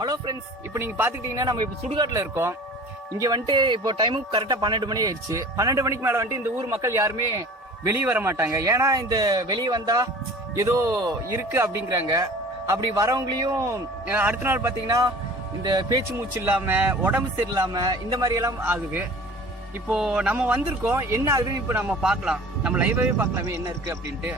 Hello friends, இப்போ நீங்கள் பார்த்துக்கிட்டிங்கன்னா நம்ம இப்போ சுடுகாட்டில் இருக்கோம். இங்கே வந்துட்டு இப்போ டைமுக்கு கரெக்டாக 12 மணி ஆயிடுச்சு. 12 மணிக்கு மேலே வந்துட்டு இந்த ஊர் மக்கள் யாருமே வெளியே வர மாட்டாங்க. ஏன்னா இந்த வெளியே வந்தால் ஏதோ இருக்குது அப்படிங்கிறாங்க. அப்படி வரவங்களையும் அடுத்த நாள் பார்த்தீங்கன்னா இந்த பேச்சு மூச்சு இல்லாமல், உடம்பு சரியில்லாமல் இந்த மாதிரியெல்லாம் ஆகுது. இப்போ நம்ம வந்திருக்கோம், என்ன ஆகுதுன்னு இப்போ நம்ம பார்க்கலாம். நம்ம லைவாகவே பார்க்கலாமே என்ன இருக்குது அப்படின்ட்டு.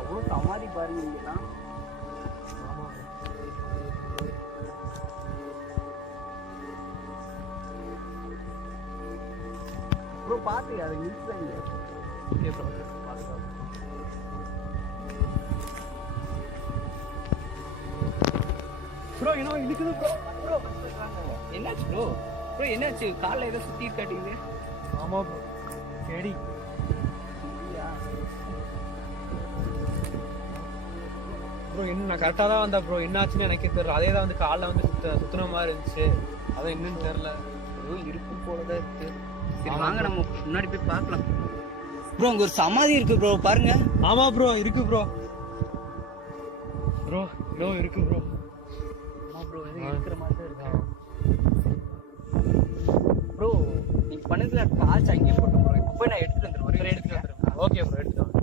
எவ்வளவு சமாதி பாருங்க இங்கெல்லாம். ப்ரோ பாத்து அதை நிறுத்துறாங்க. ப்ரோ என்ன இழுக்குது ப்ரோ. ப்ரோ என்னாச்சு ப்ரோ? ப்ரோ என்னாச்சு? காலில் ஏதோ சுத்தி காட்டுக்குது. ஆமா ப்ரோ, சரி ப்ரோ. இன்னும் நான் கரெக்டாக தான் வந்தேன் ப்ரோ. என்னாச்சுன்னு எனக்கே தெரியல. அதே தான் வந்து காலில் வந்து சுத்தின மாதிரி இருந்துச்சு. அதான் என்னன்னு தெரியல. ஏதோ இருக்கும் போலதான் இருக்கு. சரி வாங்க நம்ம முன்னாடி போய் பார்க்கலாம். ப்ரோ அங்க ஒரு சமாதி இருக்கு ப்ரோ, பாருங்க. ஆமா ப்ரோ, இருக்கு ப்ரோ. ப்ரோ இதோ இருக்கு ப்ரோ. ஆமா ப்ரோ, இது இருக்கிற மாதிரி தான் இருக்கு. ப்ரோ நீங்க பண்ணதுல டார்ச் அங்கேயே போட்டோம் ப்ரோ. இப்போ போய் நான் எடுத்துட்டு வந்துடுறேன். எடுத்துட்டு வந்துடுறேன். ஓகே ப்ரோ, எடுத்துட்டு வாங்க.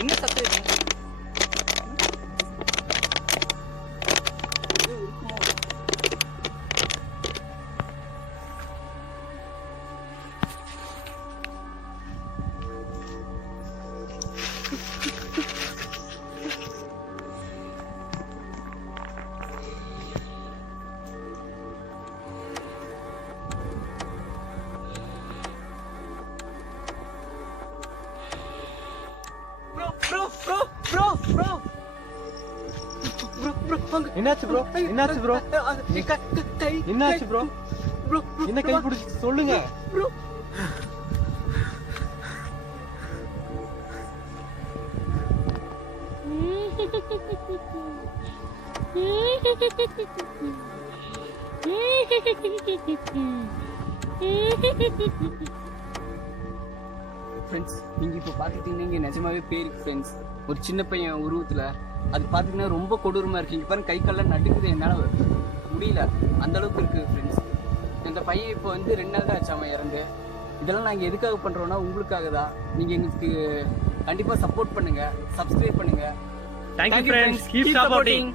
என்ன சத்தம் இது? இருக்குமோ? என்னாச்சு ப்ரோ? என்னாச்சு ப்ரோ? என்னாச்சு ப்ரோ? என்ன கை பிடிச்சி சொல்லுங்க ப்ரோ. ஃப்ரெண்ட்ஸ், நீங்கள் இப்போ பார்த்துக்கிட்டீங்கன்னா இங்கே நிஜமாவே பேருக்கு ஃப்ரெண்ட்ஸ் ஒரு சின்ன பையன் உருவத்தில் அது பார்த்திங்கன்னா ரொம்ப கொடூரமாக இருக்குது. இங்கே பாருங்க, கை கால்லாம் நடுக்குது, என்னால் முடியல, அந்தளவுக்கு இருக்குது ஃப்ரெண்ட்ஸ். இந்த பையன் இப்போ வந்து 2 நாள் தான் ஆச்சு அவன் இறந்து. இதெல்லாம் நாங்கள் எதுக்காக பண்ணுறோன்னா உங்களுக்காக தான். நீங்கள் எங்களுக்கு கண்டிப்பாக சப்போர்ட் பண்ணுங்கள், சப்ஸ்கிரைப் பண்ணுங்கள். Thank you friends, keep supporting.